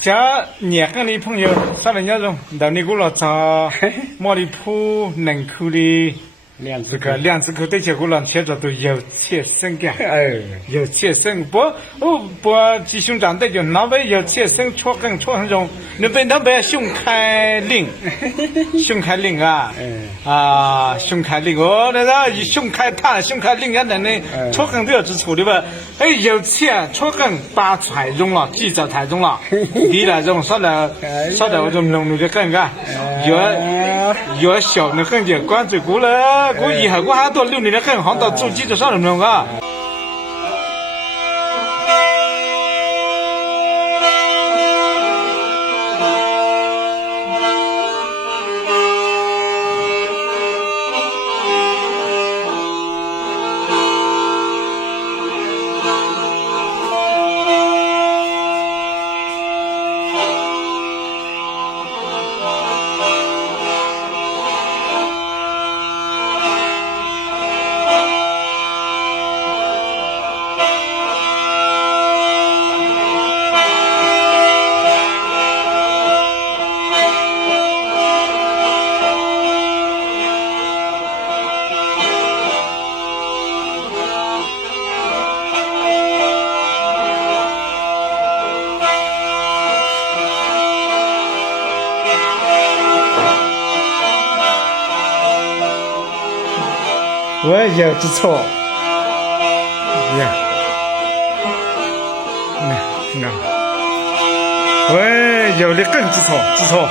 这年跟的朋友说了那种，到你给我找毛里铺能口的两只口对结果让写着都有切身感，有切身不鸡胸长的就那边有切身戳根戳很重，那边胸开领啊，胸开领哦，那个胸开炭胸开领呀，那呢戳根都要支出的吧？哎，有切戳根把太重了，记着太重了，你那种说的我就弄的更干，越小的很就关注过了。我以后我还多6年的很，好到做记者上人中啊。我有知错，我有的更知错。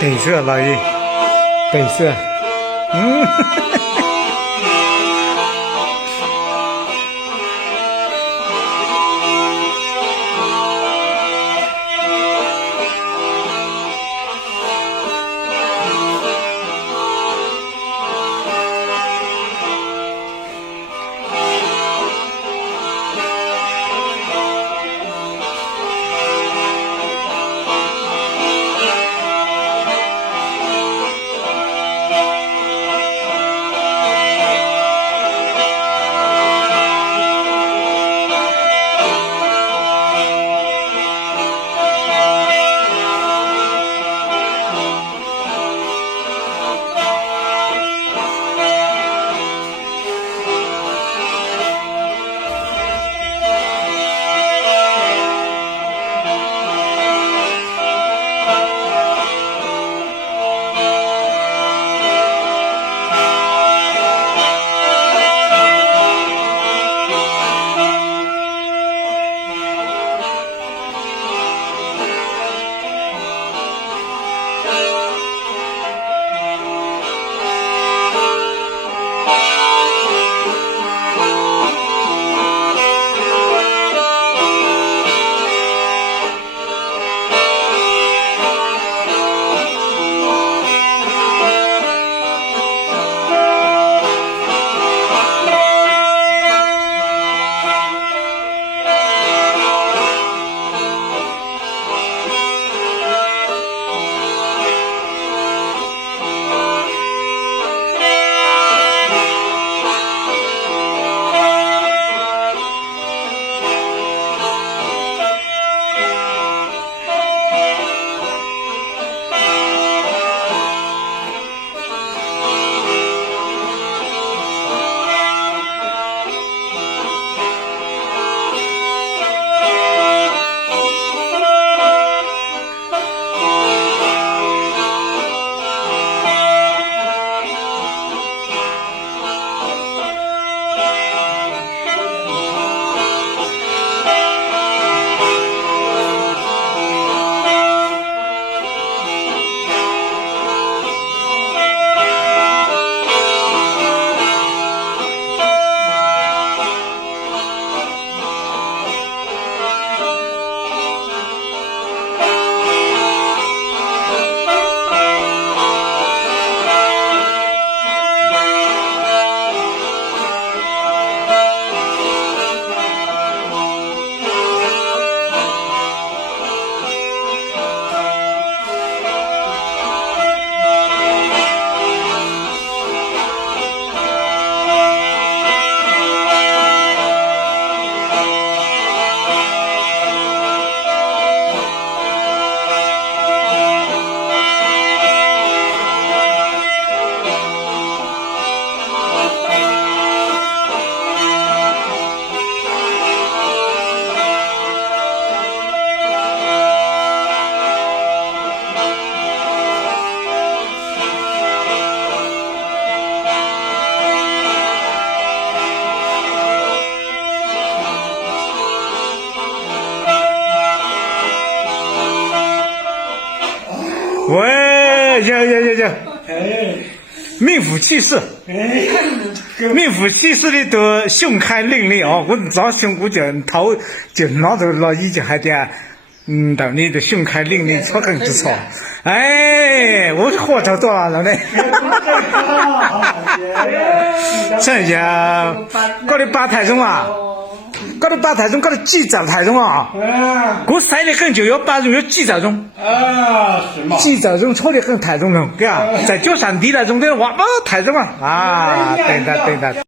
对色老爷，对色，喂，有，哎，名副其实，名副其实的都雄开凌厉哦！我早上我就拿着了已经还点，到你的雄开凌厉，错更之错。哎，我活着多了呢。这下，搞的8台钟啊！搞的8台钟，搞的几兆台钟啊！我塞得很，就要8钟，要几兆钟。是嘛？几兆钟错得很台钟了，对啊，在脚上滴那种的，哇，台钟啊！对的。